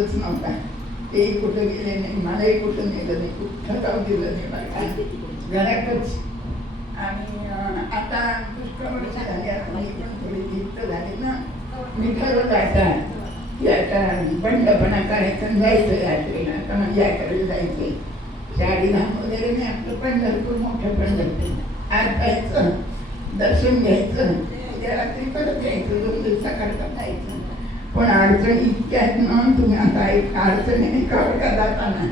नादच नव्हता. ते कुठं गेले नाही, मलाही कुठं नेलं नाही, कुठं जाऊ दिलं नाही मला, घरातच. आणि आता पुष्कळ वर्ष झाली, आता मी पण थोडी दीप्त झाली ना, मी ठरवलं आता की आता बंडपणा करायचं, जायचं यात्रेला. आता म्हणजे यात्रेला जायचं, शाडीधाम वगैरे नाही, आपलं पंढरपूर, मोठं पंढरपूर, आज जायचं, दर्शन घ्यायचं, उद्या रात्री परत यायचं, 2 दिवसाकरता जायचं. पण अडचण इतक्यात ना, तुम्ही आता एक अडचणीने का जाताना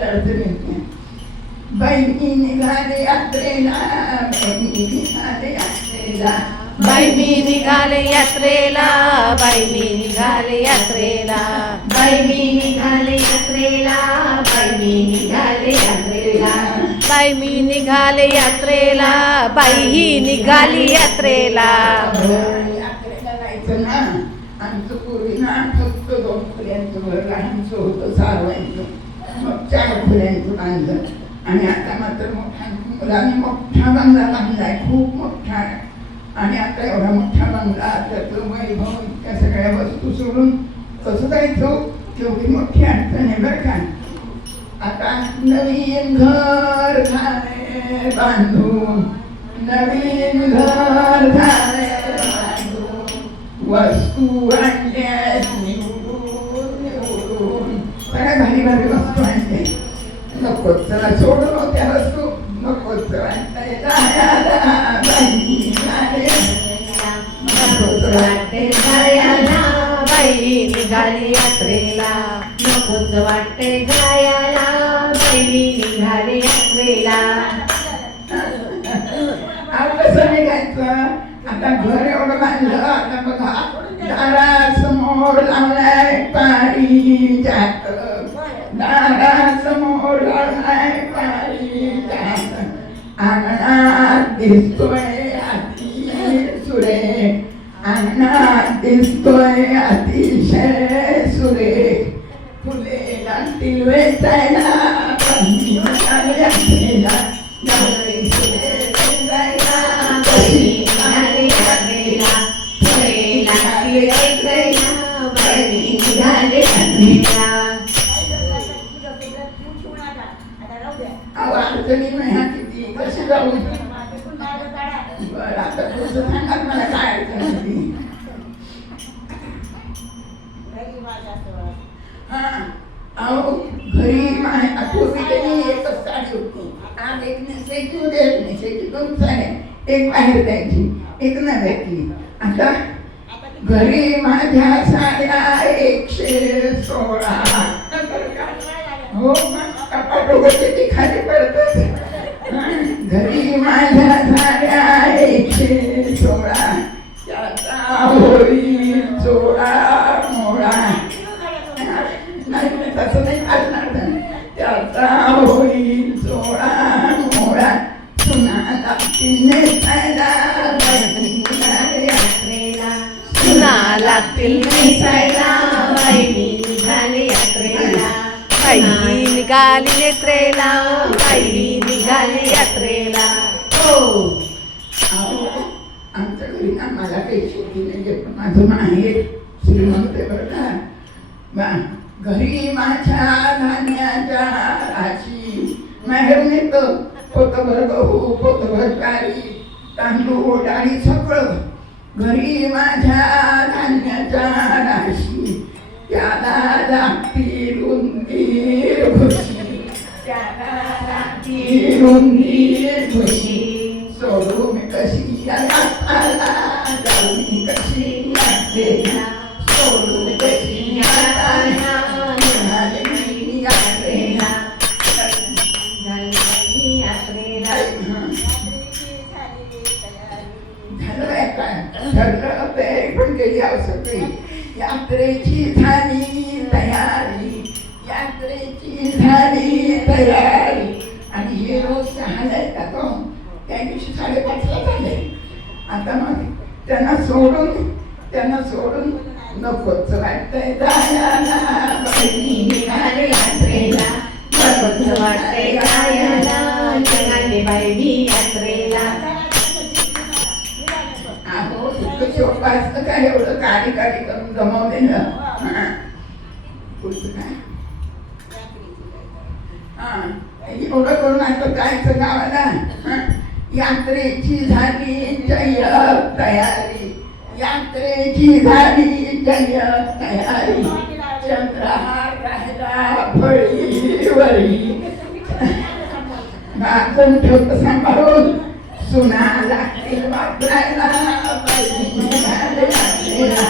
अडचण येते. बाई निघाले यात्रेला, बाई निघाले यात्रेला, बाई मी निघाले यात्रेला, बाई मी निघाले यात्रेला, बाई मी निघाले यात्रेला, बाई मी निघाले यात्रेला, बाई मी निघाले यात्रेला, बाई ही निघाली यात्रेला. यात्रेला जायचं ना, आमचं पूर्वी ना फक्त 2 खोल्यांचं घर लहानचं होतं, सारवायचं, मग 4 खोल्यांचं बांधलं. आणि आता मात्र मोठा मुलांनी मोठा बंगला बांधलाय, खूप मोठा. आणि आता एवढा मोठा बंगला, त्याचं वैभव, त्या सगळ्या वस्तू सोडून कसं जायचं, तेवढी मोठी अडचण आहे बरं का. आता नवीन घर झाले बांधून, नवीन घर झाले बांधून, वस्तू आणल्या निवडून निवडून, सगळ्या भारी भारी वस्तू आणले. नकोच चला सोडून होत्या वस्तू, नकोच वाटतंय जायला, बाई निघाले, नकोच वाटते जायला, बाई निघाली यात्रेला, नकोच वाटते जायला, बाई निघाली यात्रेला. कसं निघायचं, आता घर एवढं बांधलं, आता बघा दारासमोर लावलाय पारिजात, दारासमोर लावलाय पारिजात, अंगणात दिसतोय अति सुरेख, अंगणात दिसतोय अतिशय सुरेख, फुले लागतील वेचायला, बाई निघाली यात्रेला, नवरी सुरेख जायला, बाई निघाली यात्रेला, फुले लागतील वेचायला, बाई निघाली यात्रेला. अडचणी नाही हा किती, कशी जाऊ. बरं आता तुझं सांगा मला काय अडचण होती. हा अहो घरी पूर्वी तरी एकच साडी होती, आज एक नेसायची, उद्या एक नेसायची, 2 साड्या, एक बाहेर द्यायची, एक न द्यायची. आता घरी माझ्या साड्या 116, हो कपाट उघडते ती खाली पडतच. घरी माझ्या साड्या 116, त्याचा होईल 16 मोळा. नाही तसं नाही काढणार, त्याचा होईल 16 मोळा. सुना लागतील नेसायला, बाई निघाली यात्रेला, सुना लागतील नेसायला, बाई निघाली यात्रेला, बाई निघाली यात्रेला, बाई निघाली यात्रेला. हो आमच्या घरी ना मला काही शेती नाही, पण माझं माहेर श्रीमंत आहे बरं का. घरी माझ्या धान्याच्या राशी, माहेर नेतो पोतभर गहू, पोतभर ज्वारी, तांदूळ आणि सगळं. घरी माझ्या धान्याच्या राशी, त्याला लागतील उंदीर घुशी, त्याला लागतील उंदीर घुशी. सोडू मी कशी यात्रेला, जाऊ मी कशी यात्रेला, सोडू कशी यात्रेला, निघाले मी यात्रेला, निघाली यात्रेला. झालं काय ठरलं, तयारी पण केली आवश्यक. यात्रेची झाली तयारी, यात्रेची झाली तयारी. आणि हे रोज 6ला येतात, त्या दिवशी 5:30ला झाले. आता मग त्यांना सोडून नकोच वाटतंय जायला, बाई निघाली यात्रेला, नकोच वाटते जायला, निघाली बाई यात्रेला. अहो इतकं शोक असतं काय, एवढं काडी करून जमवलेलं. पुढचं काय हा एवढं करून आता जायचं गावाला हं? यात्रेची झाली जय तयारी यात्रेची झाली जय तयारी चंद्रहार राहिला फळीवरी नाचून ठेवत सांभाळून सुना लागतील वापरायला बाई निघाले यात्रेला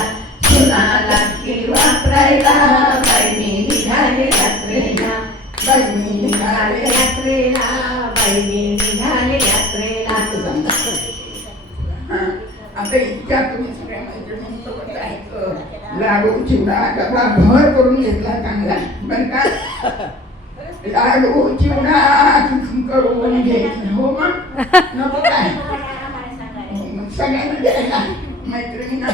सुना लागतील वापरायला बाई निघाले यात्रेला बाई निघाले यात्रेला बाई निघाले यात्रेला असं सांगतात. आता इतक्या तुम्ही सगळ्या मैत्रिणींसोबत जायचं लाडू चिवडा डबा भर करून घेतला चांगला बरं का लाडू चिवडा करून घ्यायचं हो मग नको काय मग सगळ्यांना द्यायला मैत्रिणींना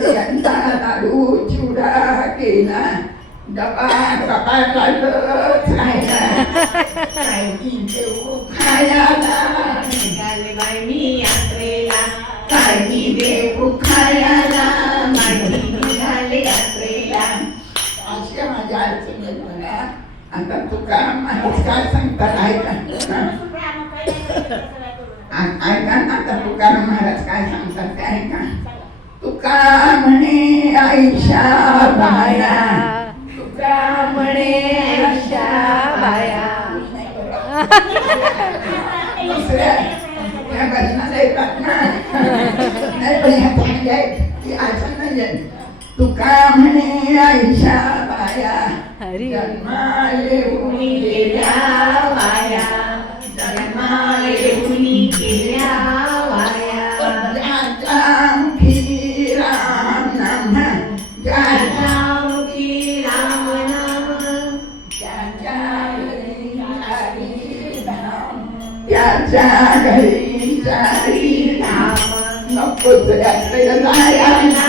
द्यायला लाडू चिवडा केला डबा डबा काढत राहिला काय देऊ खायला निघाले बाई मी यात्रेला काय देऊ खायला बाई निघाले यात्रेला अशा माझ्या अडचणी बघा. आता तुकाराम महाराज काय सांगतात ऐका ऐका ना आता तुकाराम महाराज काय सांगतात ते ऐका तुका म्हणे आईशा बाया तुका म्हणे आईशा बाया दुसऱ्या या भजनाला येतात ना नाही पण ह्या चांगल्या आहेत ती आशा नाही आहे तुका म्हणे आईशा बाया जन्माले उनी गेल्या वाया जन्माले उनी गेल्या वाया ज्याच्या मुखी राम नाम ज्याच्या मुखी राम नाम ज्याच्या घरी हरी नाम त्याच्या घरी हरी नाम नकोच यात्रेला जायला